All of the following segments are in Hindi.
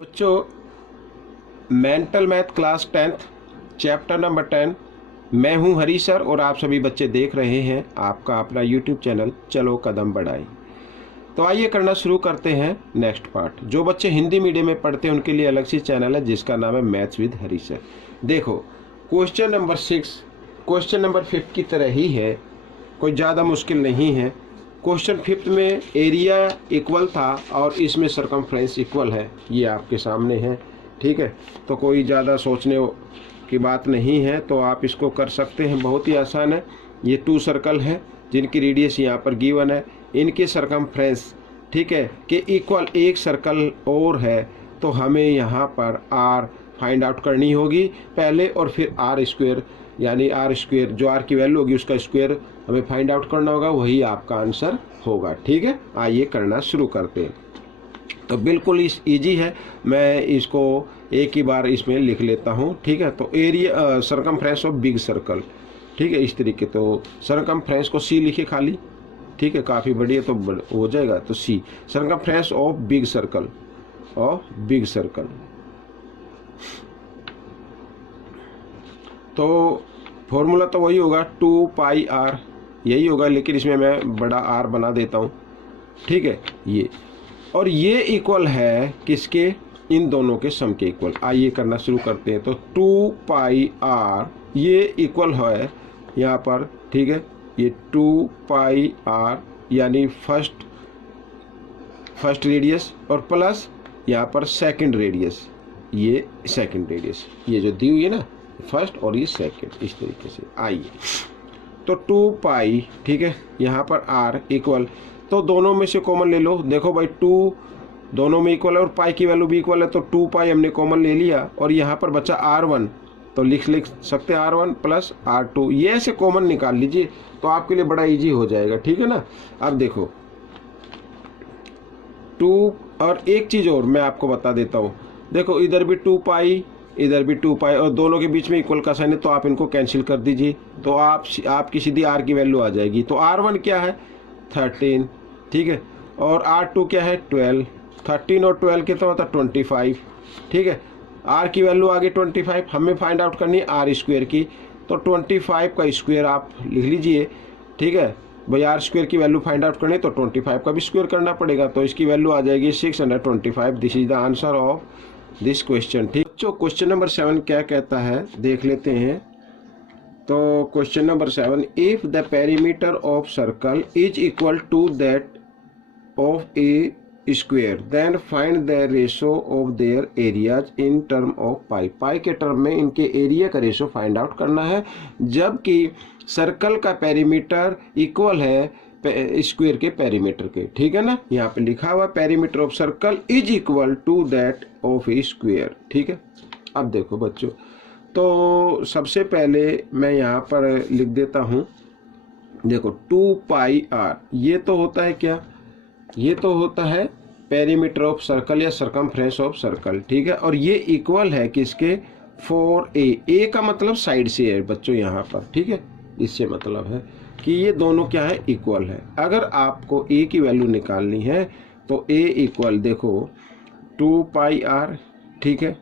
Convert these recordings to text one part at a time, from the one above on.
बच्चों, mental math class 10th chapter number 10 मैं हूं हरी सर और आप सभी बच्चे देख रहे हैं आपका अपना यूट्यूब चैनल चलो कदम बढ़ाएं। तो आइए करना शुरू करते हैं नेक्स्ट पार्ट। जो बच्चे हिंदी मीडियम में पढ़ते हैं उनके लिए अलग सी चैनल है जिसका नाम है मैथ्स विद हरी सर। देखो, क्वेश्चन नंबर 6 क्वेश्चन नंबर 5 की तरह ही है, कोई ज़्यादा मुश्किल नहीं है। क्वेश्चन 5 में एरिया इक्वल था और इसमें सरकमफ्रेंस इक्वल है, ये आपके सामने है। ठीक है, तो कोई ज़्यादा सोचने की बात नहीं है, तो आप इसको कर सकते हैं, बहुत ही आसान है। ये 2 सर्कल हैं जिनकी रेडियस यहाँ पर गिवन है, इनके सरकमफ्रेंस ठीक है कि इक्वल एक सर्कल और है, तो हमें यहाँ पर आर फाइंड आउट करनी होगी पहले और फिर आर स्क्वायर, यानी आर स्क्वायर जो आर की वैल्यू होगी उसका स्क्वायर हमें फाइंड आउट करना होगा, वही आपका आंसर होगा। ठीक है, आइए करना शुरू करते हैं। तो बिल्कुल इजी है, मैं इसको एक ही बार इसमें लिख लेता हूँ। ठीक है, तो area circumference of big circle, ठीक है इस तरीके। तो सरकमफ्रेंस को सी लिखे खाली, ठीक है, काफ़ी बड़ी है तो हो जाएगा, तो सी सरकमफ्रेंस ऑफ बिग सर्कल, तो फॉर्मूला तो वही होगा 2 पाई आर, यही होगा, लेकिन इसमें मैं बड़ा आर बना देता हूँ। ठीक है, ये और ये इक्वल है किसके, इन दोनों के सम के इक्वल। आइए करना शुरू करते हैं। तो 2 पाई आर ये इक्वल है यहाँ पर, ठीक है, ये 2 पाई आर यानी फर्स्ट रेडियस और प्लस यहाँ पर सेकंड रेडियस, ये सेकंड रेडियस, ये जो दी हुई है ना फर्स्ट और ये सेकंड, इस तरीके से। आइए तो 2 पाई, ठीक है, यहाँ पर आर इक्वल, तो दोनों में से कॉमन ले लो। देखो भाई 2 दोनों में इक्वल है और पाई की वैल्यू भी इक्वल है, तो 2 पाई हमने कॉमन ले लिया और यहाँ पर बचा R1, तो लिख सकते हैं R1 प्लस R2, ये ऐसे कॉमन निकाल लीजिए तो आपके लिए बड़ा इजी हो जाएगा। ठीक है ना। अब देखो 2, और एक चीज़ और मैं आपको बता देता हूँ, देखो इधर भी 2 पाई इधर भी 2 पाई और दोनों के बीच में इक्वल का साइन है, तो आप इनको कैंसिल कर दीजिए, तो आपकी सीधी आर की वैल्यू आ जाएगी। तो R1 क्या है 13, ठीक है, और R2 क्या है 12, 13 और 12 कितना होता है 25। ठीक है, आर की वैल्यू आ गई 25, हमें फाइंड आउट करनी है आर स्क्वायर की, तो 25 का स्क्वायर आप लिख लीजिए। ठीक है भाई, आर स्क्वायर की वैल्यू फाइंड आउट करनी तो 25 का भी स्क्वायर करना पड़ेगा, तो इसकी वैल्यू आ जाएगी 625। This is the answer of this question. ठीक, तो क्वेश्चन नंबर 7 क्या कहता है देख लेते हैं। तो question number 7, if the perimeter of circle is equal to that of a square then find the ratio of their areas in term of pi. Pi के टर्म में इनके एरिया का रेशो फाइंड आउट करना है, जबकि सर्कल का पेरीमीटर इक्वल है स्क्वायर के पेरीमीटर के। ठीक है ना, यहाँ पे लिखा हुआ perimeter of circle is equal to that of a square. ठीक है, अब देखो बच्चों, तो सबसे पहले मैं यहाँ पर लिख देता हूँ, देखो 2 पाई आर ये तो होता है क्या, ये तो होता है पेरीमीटर ऑफ सर्कल या सरकमफ्रेंस ऑफ सर्कल। ठीक है, और ये इक्वल है किसके 4a, ए का मतलब साइड से है बच्चों यहाँ पर। ठीक है, इससे मतलब है कि ये दोनों क्या है इक्वल है। अगर आपको a की वैल्यू निकालनी है तो a इक्वल, देखो 2 पाई आर, ठीक है,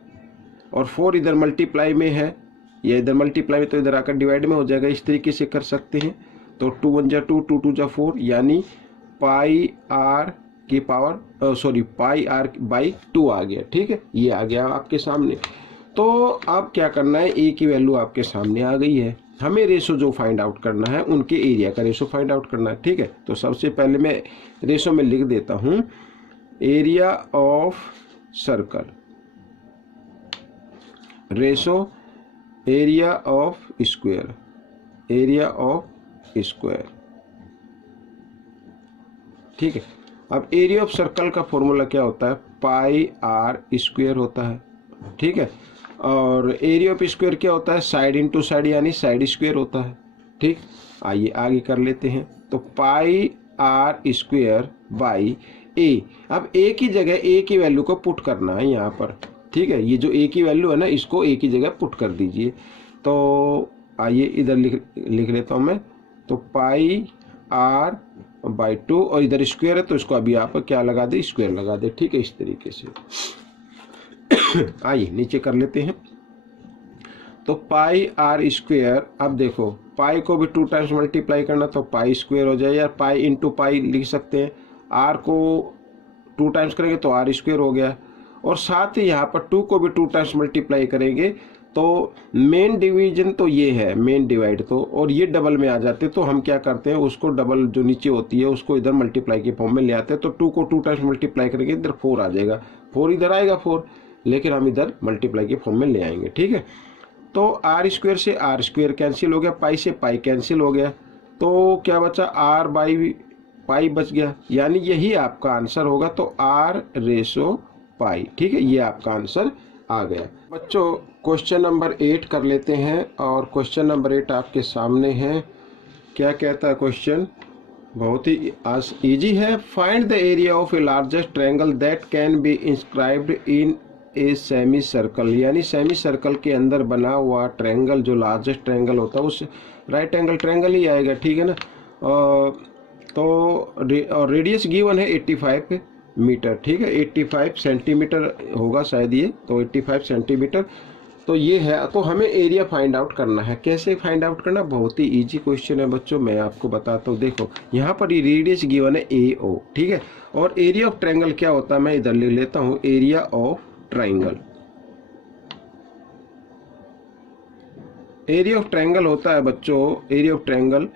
और 4 इधर मल्टीप्लाई में है, या इधर मल्टीप्लाई में तो इधर आकर डिवाइड में हो जाएगा, इस तरीके से कर सकते हैं। तो 2 1 जा 2, 2 2 जा 4, यानी पाई आर की पावर पाई आर बाई 2 आ गया। ठीक है, ये आ गया आपके सामने। तो अब क्या करना है, ए की वैल्यू आपके सामने आ गई है, हमें रेशो जो फाइंड आउट करना है उनके एरिया का रेशो फाइंड आउट करना है। ठीक है, तो सबसे पहले मैं रेशो में लिख देता हूँ area of circle, ratio area of square, area of square. ठीक है, अब एरिया ऑफ सर्कल का फॉर्मूला क्या होता है, पाई आर स्क्वायर होता है। ठीक है, और एरिया ऑफ स्क्वायर क्या होता है, साइड इनटू साइड यानी साइड स्क्वायर होता है। ठीक, आइए आगे कर लेते हैं। तो पाई आर स्क्वायर बाई ए, अब ए की जगह ए की वैल्यू को पुट करना है यहाँ पर। ठीक है, ये जो ए की वैल्यू है ना, इसको ए की जगह पुट कर दीजिए। तो आइए इधर लिख लेता हूँ मैं, तो पाई आर बाई 2, और इधर स्क्वायर है तो इसको अभी आप क्या लगा दे, स्क्वायर लगा दे। ठीक है, इस तरीके से आइए नीचे कर लेते हैं। तो पाई आर स्क्वेयर, अब देखो पाई को भी 2 टाइम्स मल्टीप्लाई करना तो पाई स्क्वेयर हो जाए, या पाई इंटू पाई लिख सकते हैं। आर को 2 टाइम्स करेंगे तो आर स्क्वेयर हो गया, और साथ ही यहाँ पर 2 को भी 2 टाइम्स मल्टीप्लाई करेंगे तो मेन डिवीजन तो ये है, मेन डिवाइड तो, और ये डबल में आ जाते तो हम क्या करते हैं, उसको डबल जो नीचे होती है उसको इधर मल्टीप्लाई के फॉर्म में ले आते हैं। तो 2 को 2 टाइम्स मल्टीप्लाई करेंगे इधर 4 आ जाएगा, 4 इधर आएगा 4, लेकिन हम इधर मल्टीप्लाई के फॉर्म में ले आएंगे। ठीक है, तो आर स्क्वेयर से आर स्क्वेयर कैंसिल हो गया, पाई से पाई कैंसिल हो गया, तो क्या बचा, आर बाई पाई बच गया, यानी यही आपका आंसर होगा। तो आर रेशो पाई। ठीक है, ये आपका आंसर आ गया। बच्चों क्वेश्चन नंबर 8 कर लेते हैं, और क्वेश्चन नंबर 8 आपके सामने है। क्या कहता है क्वेश्चन, बहुत ही इजी है। Find the area of A largest triangle that can be inscribed in a semi circle, यानी सेमी सर्कल के अंदर बना हुआ ट्रायंगल, जो लार्जेस्ट ट्रायंगल होता है उस राइट एंगल ट्रायंगल ही आएगा। ठीक है ना, तो रेडियस गिवन है 85 मीटर। ठीक है, 85 सेंटीमीटर होगा शायद ये, तो 85 सेंटीमीटर तो ये है। तो हमें एरिया फाइंड आउट करना है। कैसे फाइंड आउट करना, बहुत ही इजी क्वेश्चन है बच्चों, मैं आपको बताता हूँ। देखो यहाँ पर ये रेडियस गिवन है AO। ठीक है, और एरिया ऑफ ट्रायंगल क्या होता है, मैं इधर लिख लेता हूँ, area of triangle. Area of triangle होता है बच्चों, area of triangle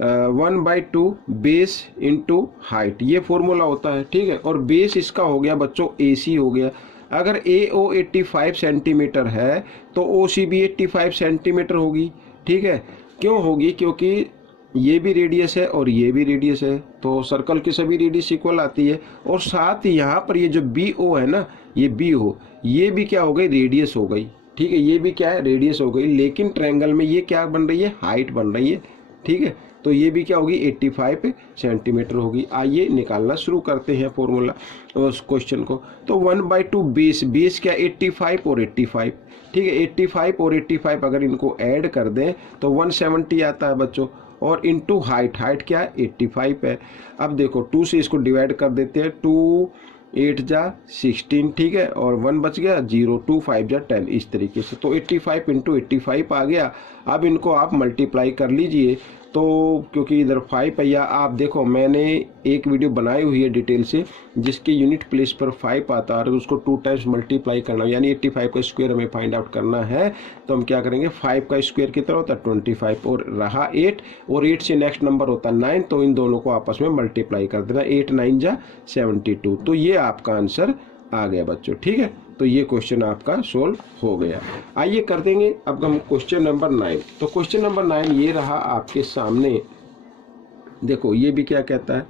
1/2 base into height, ये फॉर्मूला होता है। ठीक है, और बेस इसका हो गया बच्चों AC हो गया। अगर AO 85 सेंटीमीटर है तो OC भी 85 सेंटीमीटर होगी। ठीक है, क्यों होगी, क्योंकि ये भी रेडियस है और ये भी रेडियस है, तो सर्कल की सभी रेडियस इक्वल आती है। और साथ ही यहाँ पर ये जो BO है ना, ये BO, ये भी क्या हो गई, रेडियस हो गई। ठीक है, ये भी क्या है, रेडियस हो गई, लेकिन ट्रायंगल में ये क्या बन रही है, हाइट बन रही है। ठीक है, तो ये भी क्या होगी, 85 सेंटीमीटर होगी। आइए निकालना शुरू करते हैं फॉर्मूला उस क्वेश्चन को। तो 1/2 बेस, बेस क्या, 85 और 85। ठीक है, 85 और 85 अगर इनको ऐड कर दें तो 170 आता है बच्चों, और इनटू हाइट, हाइट क्या है, 85 है। अब देखो 2 से इसको डिवाइड कर देते हैं, 2 8 जा 16। ठीक है, और 1 बच गया 0, 2 5 जा 10, इस तरीके से। तो 85 इंटू 85 आ गया। अब इनको आप मल्टीप्लाई कर लीजिए, तो क्योंकि इधर 5 है, या आप देखो मैंने एक वीडियो बनाई हुई है डिटेल से, जिसके यूनिट प्लेस पर 5 आता है और उसको 2 टाइम्स मल्टीप्लाई करना, यानी 85 का स्क्वायर हमें फाइंड आउट करना है। तो हम क्या करेंगे, 5 का स्क्वायर कितना होता है, 25, और रहा 8, और 8 से नेक्स्ट नंबर होता है 9, तो इन दोनों को आपस में मल्टीप्लाई कर देना, 8 9 जा 72। तो ये आपका आंसर आ गया बच्चों। ठीक है, तो ये क्वेश्चन आपका सोल्व हो गया। आइए कर देंगे अब हम क्वेश्चन नंबर 9। तो क्वेश्चन नंबर 9 ये रहा आपके सामने। देखो ये भी क्या कहता है,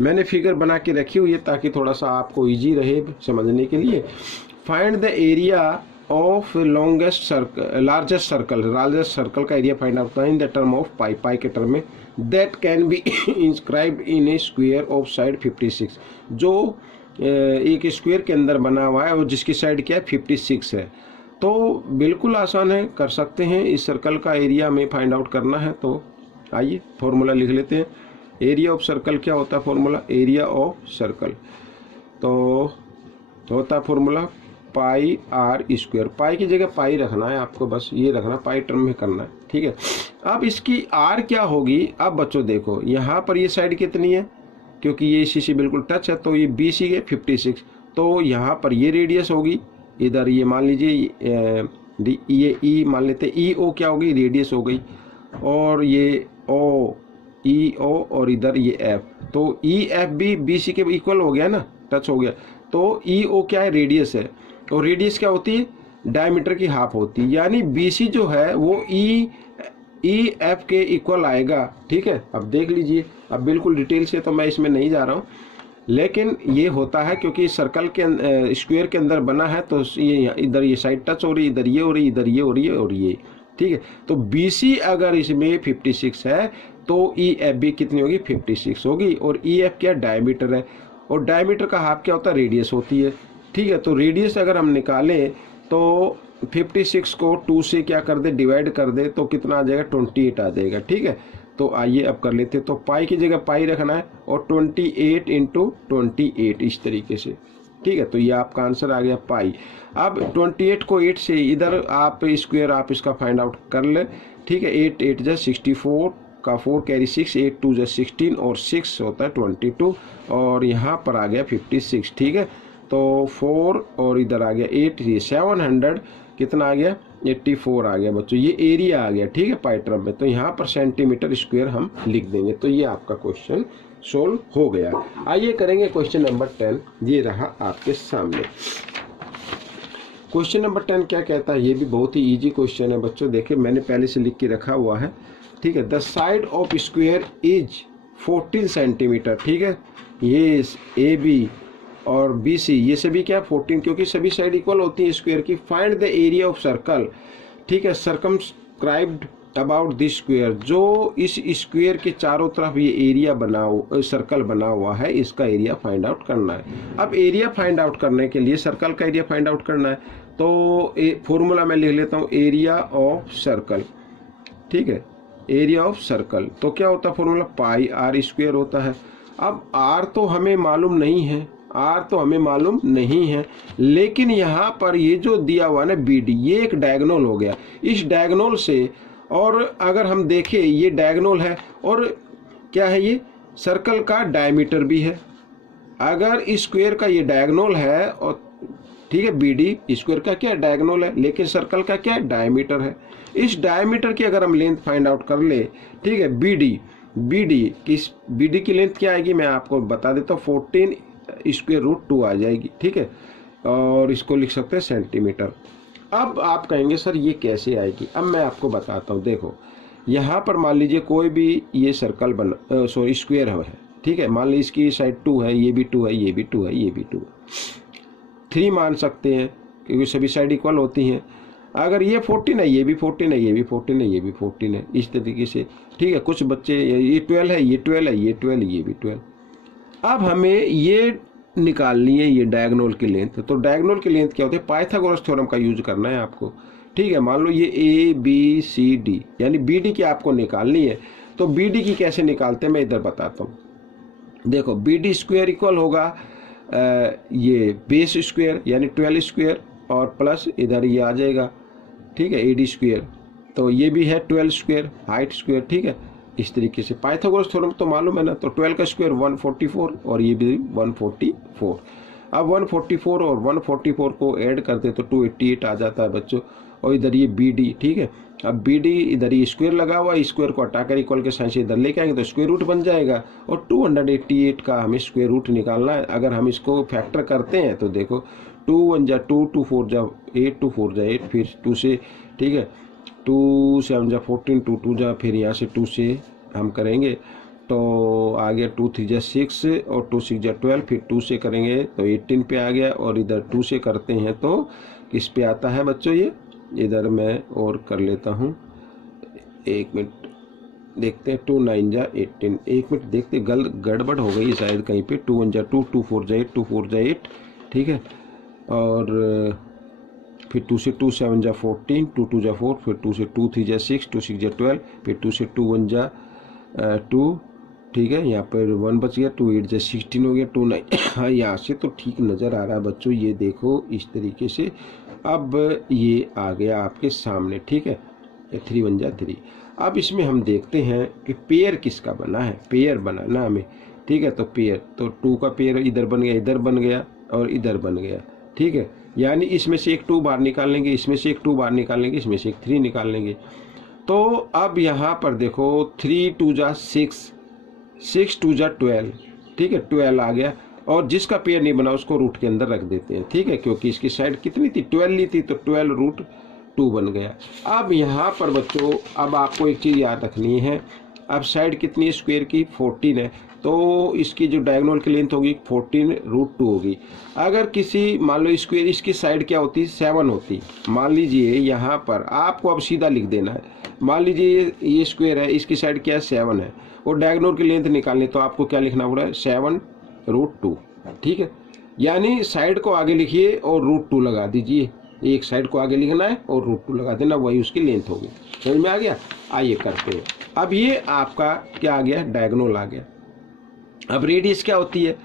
मैंने फिगर बना के रखी हुई है ताकि थोड़ा सा आपको इजी रहे समझने के लिए। Find the area of longest circle, largest circle, largest circle का area find out in the term of pi, pi के टर्म में, that can be inscribed in a square of side 56, जो एक स्क्वायर के अंदर बना हुआ है और जिसकी साइड क्या है, 56 है। तो बिल्कुल आसान है, कर सकते हैं। इस सर्कल का एरिया हमें फाइंड आउट करना है, तो आइए फॉर्मूला लिख लेते हैं। एरिया ऑफ सर्कल क्या होता है, फॉर्मूला, एरिया ऑफ सर्कल तो होता है फॉर्मूला पाई आर स्क्वायर। पाई की जगह पाई रखना है आपको, बस ये रखना, पाई टर्म में करना है। ठीक है, अब इसकी आर क्या होगी। अब बच्चों देखो यहाँ पर ये साइड कितनी है, क्योंकि ये इसी से बिल्कुल टच है, तो ये BC है 56, तो यहाँ पर ये रेडियस होगी। इधर ये मान लीजिए ये E मान लेते, EO क्या होगी, रेडियस हो गई, और ये EO और इधर ये F, तो EF भी BC के इक्वल हो गया ना, टच हो गया। तो EO क्या है, रेडियस है, और रेडियस क्या होती है, डायमीटर की हाफ होती है, यानी BC जो है वो EF के इक्वल आएगा। ठीक है, अब देख लीजिए, अब बिल्कुल डिटेल से तो मैं इसमें नहीं जा रहा हूँ, लेकिन ये होता है क्योंकि सर्कल के स्क्वायर के अंदर बना है, तो ये इधर ये साइड टच हो रही, इधर ये हो रही, इधर ये हो रही है, और ये। ठीक है, तो BC अगर इसमें 56 है तो EF भी कितनी होगी, 56 होगी, और EF क्या डायमीटर है, और डायमीटर का हाफ क्या होता है, रेडियस होती है। ठीक है, तो रेडियस अगर हम निकालें तो 56 को 2 से क्या कर दे, डिवाइड कर दे, तो कितना आ जाएगा, 28 आ जाएगा। ठीक है, तो आइए अब कर लेते हैं। तो पाई की जगह पाई रखना है, और 28 इंटू 28 इस तरीके से। ठीक है, तो ये आपका आंसर आ गया पाई। अब 28 को 8 से इधर आप स्क्वायर आप इसका फाइंड आउट कर ले, ठीक है। 8 8 जा 64 का 4 कैरी 6, 8 2 जा 16 और 6 होता है 22 और यहाँ पर आ गया 56, ठीक है। तो 4 और इधर आ गया 8, ये 700 कितना आ गया 84 आ गया बच्चों, ये एरिया आ गया, ठीक है, पाई टर्म में। तो यहाँ पर सेंटीमीटर स्क्वायर हम लिख देंगे। तो ये आपका क्वेश्चन सोल्व हो गया। आइए करेंगे क्वेश्चन नंबर 10, ये रहा आपके सामने। क्वेश्चन नंबर 10 क्या कहता है, ये भी बहुत ही इजी क्वेश्चन है बच्चों। देखिए मैंने पहले से लिख के रखा हुआ है, ठीक है। The side of square is 14 centimetre, ठीक है। ये ए बी और बी सी ये सभी क्या 14, क्योंकि सभी साइड इक्वल होती है स्क्वायर की। Find the area of circle, ठीक है, सर्कमस्क्राइब्ड अबाउट दिस स्क्वायर, जो इस स्क्वायर के चारों तरफ ये एरिया सर्कल बना हुआ है, इसका एरिया फाइंड आउट करना है। अब एरिया फाइंड आउट करने के लिए सर्कल का एरिया फाइंड आउट करना है, तो फॉर्मूला मैं लिख लेता हूँ, एरिया ऑफ सर्कल, ठीक है, एरिया ऑफ सर्कल। तो क्या होता है फॉर्मूला, पाई आर स्क्वायर होता है। अब आर तो हमें मालूम नहीं है, आर तो हमें मालूम नहीं है, लेकिन यहाँ पर ये जो दिया हुआ ना बी डी, ये एक डायगोनल हो गया। इस डायगोनल से, और अगर हम देखें ये डायगोनल है और क्या है, ये सर्कल का डायमीटर भी है। अगर स्क्वायर का ये डायगोनल है और ठीक है, बी डी स्क्वायर का क्या डायगोनल है, लेकिन सर्कल का क्या डायमीटर है। इस डायमीटर की अगर हम लेंथ फाइंड आउट कर ले, ठीक है, बी डी की लेंथ क्या आएगी मैं आपको बता देता हूँ, 14 स्क्वायर रूट 2 आ जाएगी, ठीक है, और इसको लिख सकते हैं सेंटीमीटर। अब आप कहेंगे सर ये कैसे आएगी, अब मैं आपको बताता हूँ। देखो यहाँ पर मान लीजिए कोई भी ये सर्कल बना स्क्वायर है, ठीक है, मान लीजिए इसकी साइड 2 है, ये भी 2 है, ये भी 2 है, ये भी 2 है, 3 मान सकते हैं क्योंकि सभी साइड इक्वल होती हैं। अगर ये 14 है, ये भी 14 है, ये भी 14 है, ये भी 14 है, इस तरीके से, ठीक है। कुछ बच्चे ये 12 है, ये 12 है, ये 12, ये भी 12। अब हमें ये निकालनी है ये डायगोनल की लेंथ। तो डायगोनल की लेंथ क्या होती है, पाइथागोरस थ्योरम का यूज करना है आपको, ठीक है। मान लो ये ए बी सी डी, यानी बी डी की आपको निकालनी है। तो बी डी की कैसे निकालते हैं मैं इधर बताता हूँ। देखो बी डी स्क्वायर इक्वल होगा ये बेस स्क्वायर यानी 12 स्क्वायर और प्लस इधर ये आ जाएगा, ठीक है, ए डी स्क्वायर। तो ये भी है 12 स्क्वायर हाइट स्क्वायर, ठीक है। इस तरीके से पाइथागोरस थ्योरम तो मालूम है ना, तो 12 का स्क्वायर 144 और ये भी 144। अब 144 और 144 को ऐड करते तो 288 आ जाता है बच्चों, और इधर ये बी डी, ठीक है। अब बी डी इधर ये स्क्वायर लगा हुआ है, स्क्वायर को हटाकर इक्वल के साइन से इधर लेके आएंगे तो स्क्वायर रूट बन जाएगा, और 288 का हमें स्क्वायर रूट निकालना है। अगर हम इसको फैक्टर करते हैं तो देखो 2 1 जा 2, 2 4 जा 8, 2 4 जा 8, फिर 2 से, ठीक है, 2 7 जा 14, 2 2 जा, फिर यहाँ से 2 से हम करेंगे तो आ गया 2 3 जा 6 और 2 6 जा 12, फिर 2 से करेंगे तो 18 पे आ गया, और इधर 2 से करते हैं तो किस पे आता है बच्चों, ये इधर मैं और कर लेता हूँ, 1 मिनट देखते हैं, 2 9 जा 18, 1 मिनट देखते, गड़बड़ हो गई शायद कहीं पे, 2 1 जा 2, 2 4 जा 8, 2 4 जा 8, ठीक है, और फिर 2 से 2 7 जा 14, 2 2 जा 4, फिर 2 से 2 3 जा 6, 2 6 जा 12, फिर 2 से 2 1 जा 2, ठीक है, यहाँ पर 1 बच गया, 2 8 जा 16 हो गया, 2 9 हाँ यहाँ से तो ठीक नज़र आ रहा है बच्चों, ये देखो इस तरीके से। अब ये आ गया आपके सामने, ठीक है, 3 1 जा 3। अब इसमें हम देखते हैं कि पेयर किसका बना है, पेयर बनाना हमें, ठीक है। तो पेयर, तो 2 का पेयर इधर बन गया, इधर बन गया और इधर बन गया, ठीक है, यानी इसमें से एक 2 बाहर निकाल लेंगे, इसमें से एक 2 बाहर निकाल लेंगे, इसमें से एक 3 निकाल लेंगे। तो अब यहाँ पर देखो 3 2 जा 6, 6 2 जा 12, ठीक है, 12 आ गया, और जिसका पेयर नहीं बना उसको रूट के अंदर रख देते हैं, ठीक है, क्योंकि इसकी साइड कितनी थी 12 ली थी, तो 12 रूट 2 बन गया। अब यहाँ पर बच्चों अब आपको एक चीज़ याद रखनी है, अब साइड कितनी है स्क्वायर की 14 है, तो इसकी जो डायगोनल की लेंथ होगी 14 रूट 2 होगी। अगर किसी मान लो स्क्वायर इसकी साइड क्या होती 7 होती, मान लीजिए यहाँ पर आपको अब सीधा लिख देना है, मान लीजिए ये स्क्वायर है, इसकी साइड क्या है 7 है, और डायगोनल की लेंथ निकालनी तो आपको क्या लिखना पड़ेगा 7 रूट 2, ठीक है, यानी साइड को आगे लिखिए और रूट 2 लगा दीजिए, एक साइड को आगे लिखना है और रूट 2 लगा देना, वही उसकी लेंथ होगी। समझ में आ गया? आइए करते हैं। अब ये आपका क्या आ गया, डायगोनल आ गया। अब रेडियस क्या होती है,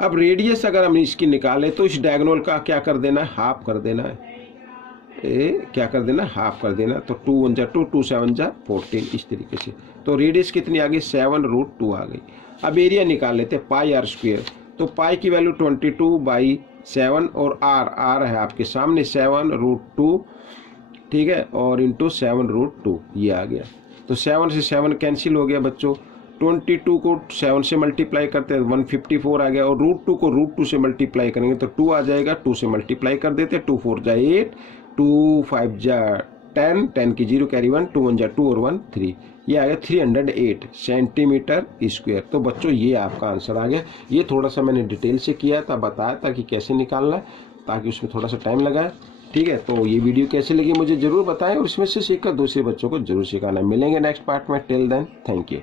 अब रेडियस अगर हम इसकी निकालें तो इस डायगोनल का क्या कर देना है, हाफ कर देना है। क्या कर देना, हाफ कर देना। तो 2 1 जा 2, 2 7 जा 14, इस तरीके से। तो रेडियस कितनी आ गई, 7√2 आ गई। अब एरिया निकाल लेते हैं, पाई आर स्क्वेयर। तो पाई की वैल्यू 22/7 और आर है आपके सामने 7√2, ठीक है, और इंटू 7√2 ये आ गया। तो 7 से 7 कैंसिल हो गया बच्चों। 22 को 7 से मल्टीप्लाई करते हैं 154 आ गया, और √2 को √2 से मल्टीप्लाई करेंगे तो 2 आ जाएगा। 2 से मल्टीप्लाई कर देते हैं, 2 4 जा 8, 2 5 जा 10, 10 की 0 कैरी 1, 2 1 जा 2 और 1 3, ये आ गया 308 सेंटीमीटर स्क्वायर। तो बच्चों ये आपका आंसर आ गया। ये थोड़ा सा मैंने डिटेल से किया था, बताया था कि कैसे निकालना है, ताकि उसमें थोड़ा सा टाइम लगाए। ठीक है, तो ये वीडियो कैसे लगी मुझे जरूर बताएं, और इसमें से सीखकर दूसरे बच्चों को जरूर सिखाना। मिलेंगे नेक्स्ट पार्ट में, टिल देन थैंक यू।